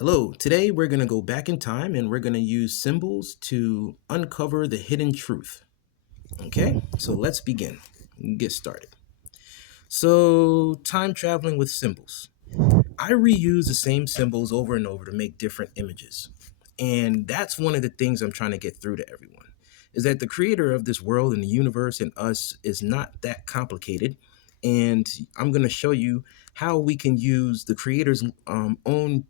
Hello, today we're going to go back in time and we're going to use symbols to uncover the hidden truth. Okay, so let's begin and get started. So, time traveling with symbols. I reuse the same symbols over and over to make different images. And that's one of the things I'm trying to get through to everyone is that the creator of this world and the universe and us is not that complicated. And I'm going to show you how we can use the creator's own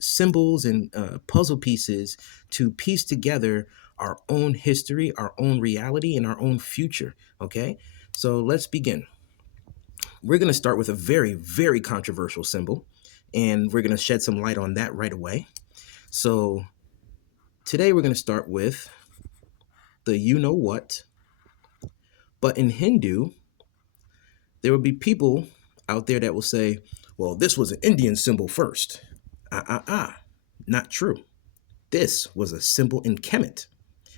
symbols and puzzle pieces to piece together our own history, our own reality, and our own future. Okay, so let's begin. We're going to start with a very, very controversial symbol, and we're going to shed some light on that right away. So today we're going to start with the you know what, but in Hindu, there will be people out there that will say, well, this was an Indian symbol first. Not true. This was a symbol in Kemet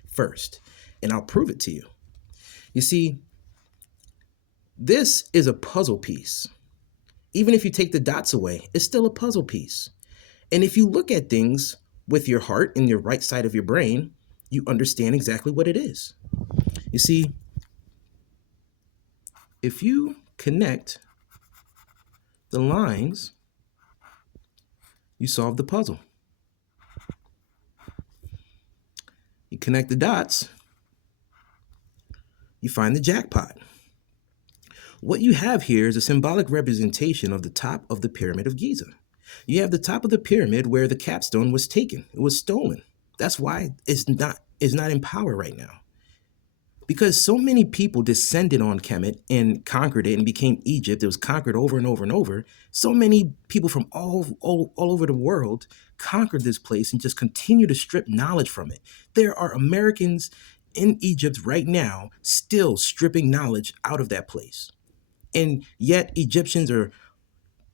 first, and I'll prove it to you. You see, this is a puzzle piece. Even if you take the dots away, it's still a puzzle piece. And if you look at things with your heart and your right side of your brain, you understand exactly what it is. You see, if you connect the lines, you solve the puzzle. You connect the dots, you find the jackpot. What you have here is a symbolic representation of the top of the Pyramid of Giza. You have the top of the pyramid where the capstone was taken. It was stolen. That's why it's not in power right now. Because so many people descended on Kemet and conquered it and became Egypt. It was conquered over and over and over. So many people from all over the world conquered this place and just continue to strip knowledge from it. There are Americans in Egypt right now still stripping knowledge out of that place. And yet Egyptians are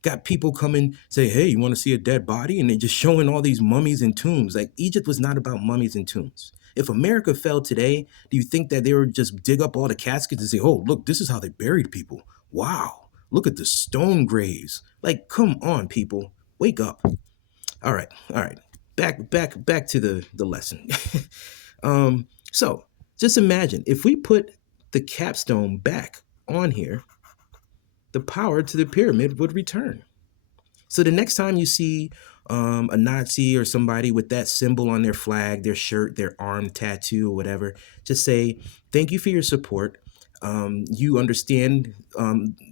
got people coming say, hey, you want to see a dead body? And they're just showing all these mummies and tombs. Like Egypt was not about mummies and tombs. If America fell today, do you think that they would just dig up all the caskets and say, oh, look, this is how they buried people? Wow, look at the stone graves. Like, come on, people, wake up. All right. Back to the lesson. So just imagine if we put the capstone back on here, the power to the pyramid would return. So the next time you see a Nazi or somebody with that symbol on their flag, their shirt, their arm tattoo or whatever, just say, thank you for your support. You understand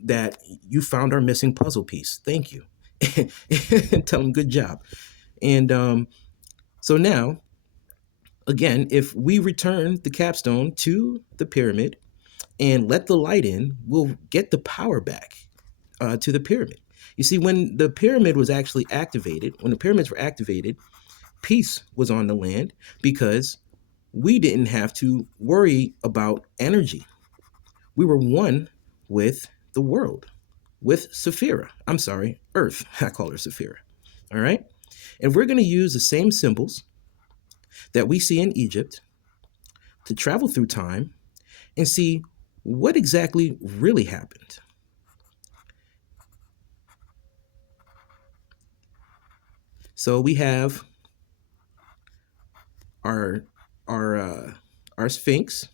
that you found our missing puzzle piece. Thank you. And tell them good job. And so now, again, if we return the capstone to the pyramid and let the light in, we'll get the power back to the pyramid. You see, when the pyramid was actually activated, when the pyramids were activated, peace was on the land because we didn't have to worry about energy. We were one with the world, with Saphira. I'm sorry, Earth. I call her Saphira. All right? And we're going to use the same symbols that we see in Egypt to travel through time and see what exactly really happened. So we have our Sphinx,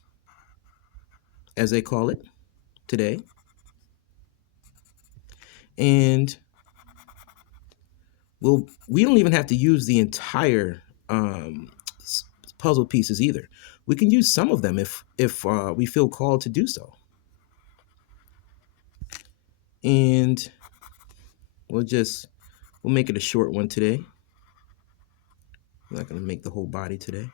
as they call it today, and we don't even have to use the entire puzzle pieces either. We can use some of them if we feel called to do so, and we'll make it a short one today. I'm not going to make the whole body today.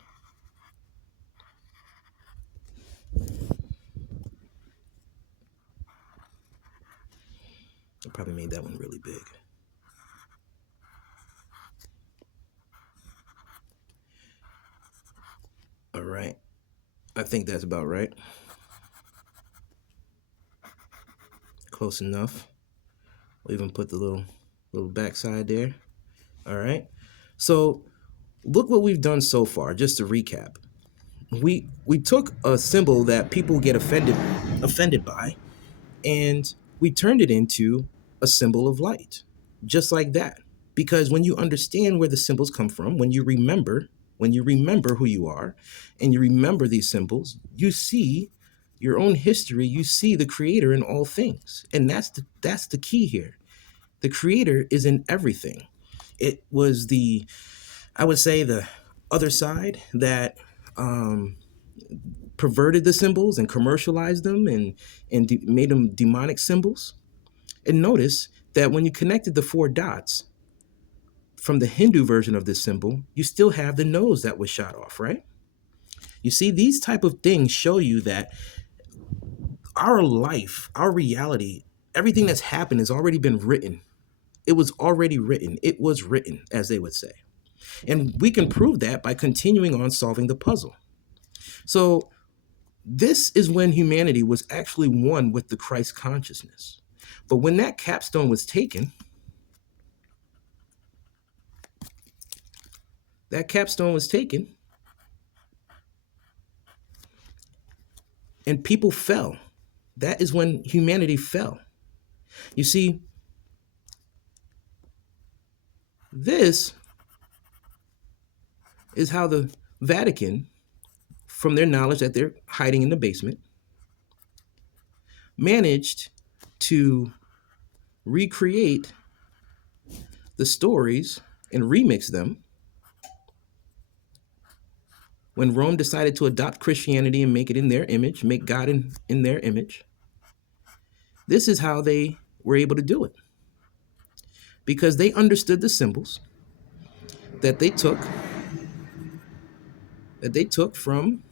I probably made that one really big. All right. I think that's about right. Close enough. We'll even put the little backside there. All right. So look what we've done so far, just to recap. We took a symbol that people get offended by, and we turned it into a symbol of light, just like that. Because when you understand where the symbols come from, when you remember who you are and you remember these symbols, you see your own history, you see the creator in all things. And that's the key here. The creator is in everything. It was I would say the other side that perverted the symbols and commercialized them and made them demonic symbols. And notice that when you connected the four dots from the Hindu version of this symbol, you still have the nose that was shot off, right? You see, these type of things show you that our life, our reality, everything that's happened has already been written. It was already written. It was written, as they would say. And we can prove that by continuing on solving the puzzle. So this is when humanity was actually one with the Christ consciousness. But when that capstone was taken, and people fell. That is when humanity fell. You see, this is how the Vatican, from their knowledge that they're hiding in the basement, managed to recreate the stories and remix them when Rome decided to adopt Christianity and make it in their image, make God in their image. This is how they were able to do it. Because they understood the symbols that they took from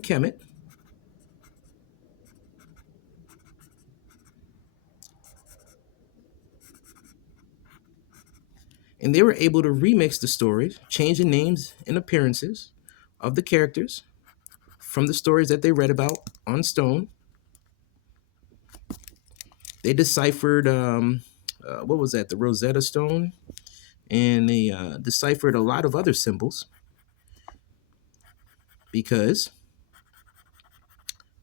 Kemet, and they were able to remix the stories, change the names and appearances of the characters from the stories that they read about on stone. They deciphered, what was that, the Rosetta Stone, and they deciphered a lot of other symbols because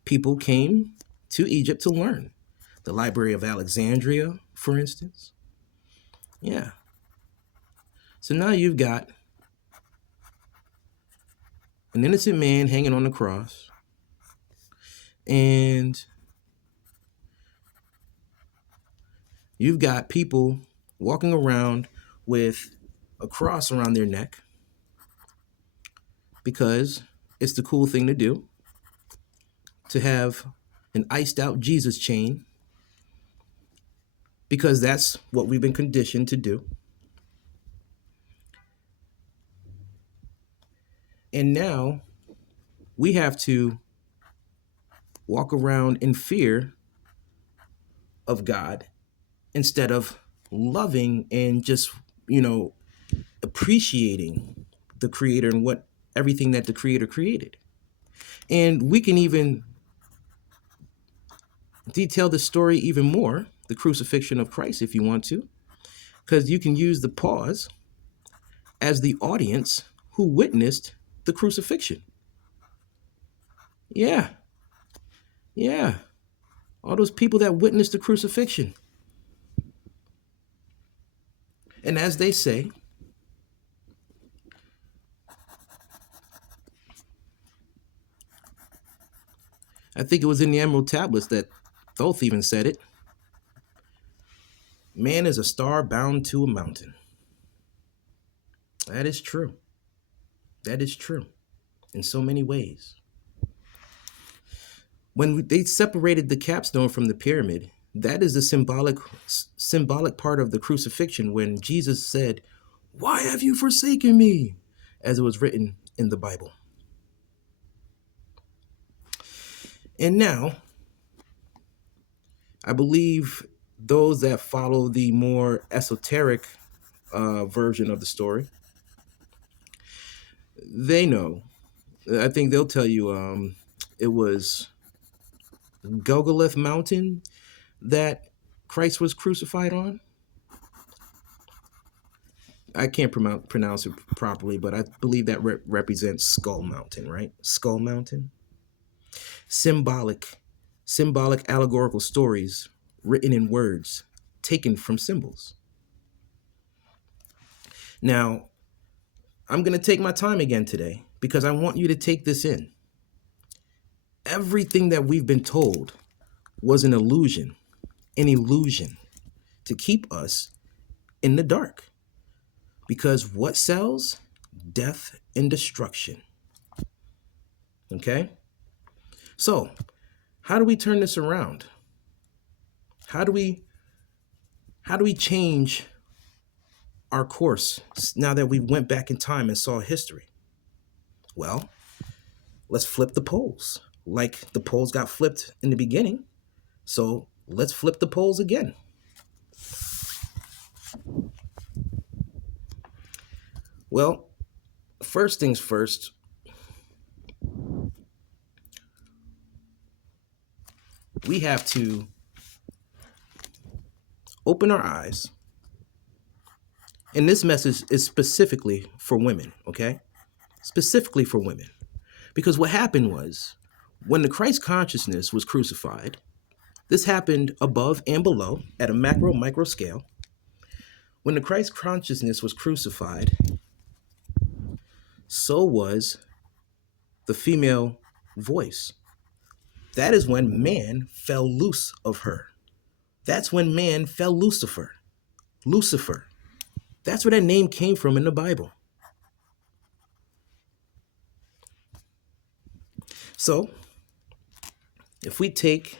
people came to Egypt to learn. The Library of Alexandria, for instance. Yeah. So now you've got an innocent man hanging on the cross, and you've got people walking around with a cross around their neck because it's the cool thing to do, to have an iced out Jesus chain, because that's what we've been conditioned to do. And now we have to walk around in fear of God instead of loving and just, appreciating the creator and everything that the creator created. And we can even detail the story even more, the crucifixion of Christ, if you want to, because you can use the pause as the audience who witnessed the crucifixion. Yeah. All those people that witnessed the crucifixion. And as they say, I think it was in the Emerald Tablets that Thoth even said it. Man is a star bound to a mountain. That is true. That is true in so many ways. When they separated the capstone from the pyramid, that is the symbolic part of the crucifixion when Jesus said, "Why have you forsaken me?" as it was written in the Bible. And now, I believe those that follow the more esoteric version of the story, they know. I think they'll tell you it was Golgotha Mountain that Christ was crucified on. I can't pronounce it properly, but I believe that represents Skull Mountain, right? Skull Mountain. Symbolic allegorical stories written in words taken from symbols. Now, I'm going to take my time again today because I want you to take this in. Everything that we've been told was an illusion to keep us in the dark. Because what sells? Death and destruction. Okay? So, how do we turn this around? How do we change our course now that we went back in time and saw history? Well, let's flip the poles. Like the poles got flipped in the beginning. So let's flip the poles again. Well, first things first, we have to open our eyes. And this message is specifically for women, okay? Specifically for women. Because what happened was, when the Christ consciousness was crucified, this happened above and below at a macro, micro scale. When the Christ consciousness was crucified, so was the female voice. That is when man fell loose of her. That's when man fell Lucifer. Lucifer. That's where that name came from in the Bible. So, if we take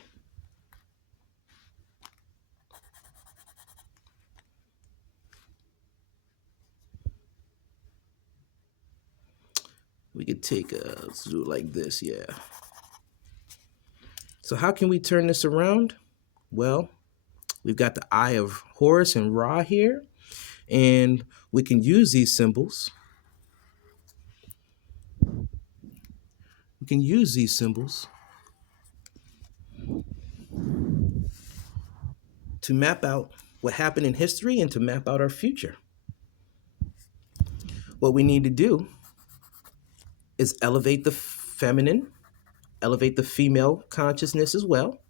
we could take a zoo like this, yeah. So how can we turn this around? Well, we've got the eye of Horus and Ra here, and we can use these symbols. We can use these symbols to map out what happened in history and to map out our future. What we need to do is elevate the feminine, elevate the female consciousness as well.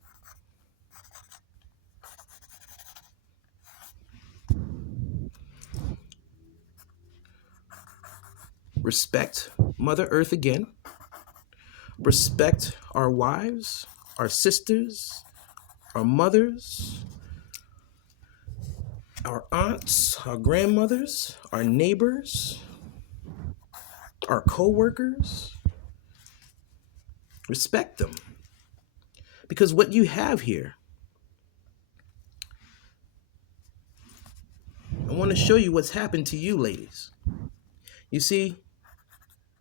Respect Mother Earth again. Respect our wives, our sisters, our mothers, our aunts, our grandmothers, our neighbors, our co-workers. Respect them. Because what you have here, I want to show you what's happened to you, ladies. You see,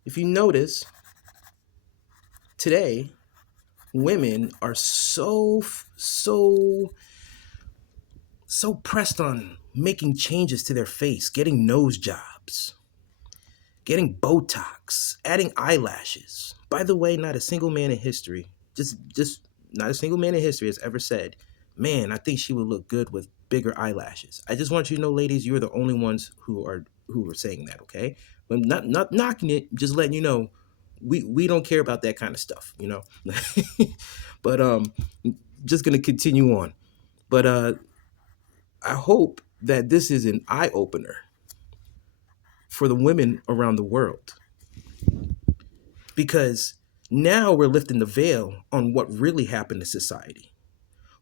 if you notice, today, women are so pressed on making changes to their face, getting nose jobs, getting Botox, adding eyelashes. By the way, not a single man in history, just not a single man in history has ever said, man, I think she would look good with bigger eyelashes. I just want you to know, ladies, you're the only ones who are saying that, okay? But not knocking it, just letting you know, we don't care about that kind of stuff, you know. But just gonna continue on. But I hope that this is an eye opener for the women around the world, because now we're lifting the veil on what really happened to society.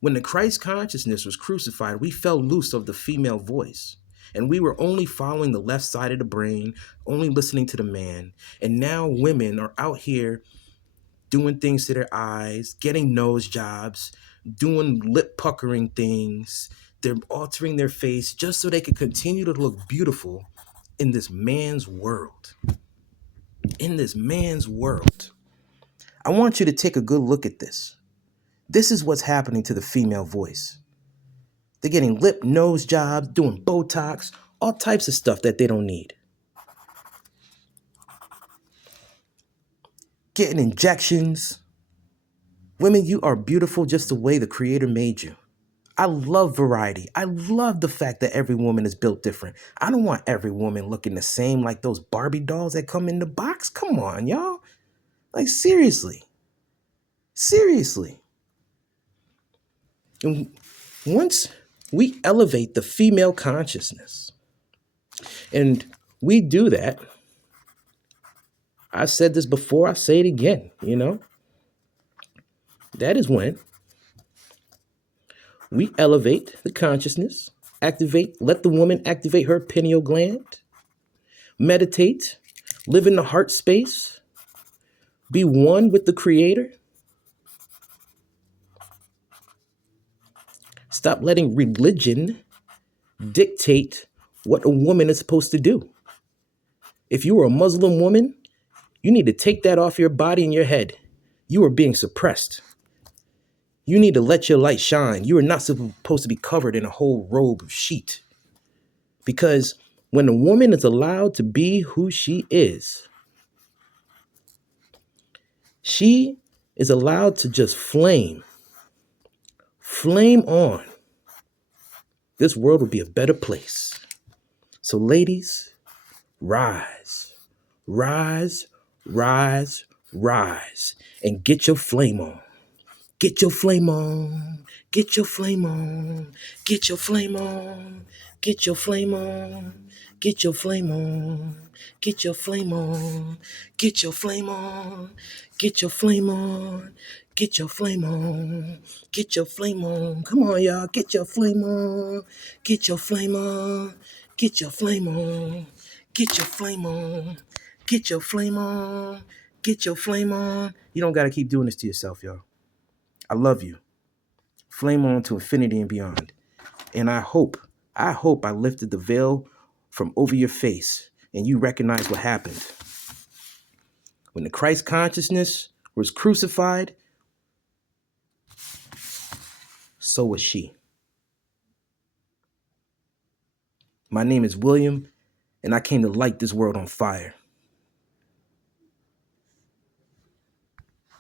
When the Christ consciousness was crucified, we fell loose of the female voice. And we were only following the left side of the brain, only listening to the man. And now women are out here doing things to their eyes, getting nose jobs, doing lip puckering things. They're altering their face just so they can continue to look beautiful in this man's world. In this man's world. I want you to take a good look at this. This is what's happening to the female voice. They're getting lip, nose jobs, doing Botox, all types of stuff that they don't need. Getting injections. Women, you are beautiful just the way the Creator made you. I love variety. I love the fact that every woman is built different. I don't want every woman looking the same like those Barbie dolls that come in the box. Come on, y'all. Like, seriously. Seriously. And once We elevate the female consciousness. And we do that. I've said this before, I say it again, That is when we elevate the consciousness, let the woman activate her pineal gland, meditate, live in the heart space, be one with the creator. Stop letting religion dictate what a woman is supposed to do. If you are a Muslim woman, you need to take that off your body and your head. You are being suppressed. You need to let your light shine. You are not supposed to be covered in a whole robe of sheet. Because when a woman is allowed to be who she is allowed to just flame on. This world will be a better place. So ladies, rise, rise, rise, rise, and get your flame on. Get your flame on. Get your flame on. Get your flame on. Get your flame on. Get your flame on. Get your flame on. Get your flame on. Get your flame on. Get your flame on. Get your flame on. Come on, y'all. Get your flame on. Get your flame on. Get your flame on. Get your flame on. Get your flame on. Get your flame on. You don't got to keep doing this to yourself, y'all. I love you. Flame on to infinity and beyond. And I hope I lifted the veil from over your face and you recognize what happened. When the Christ consciousness was crucified, so was she. My name is William, and I came to light this world on fire.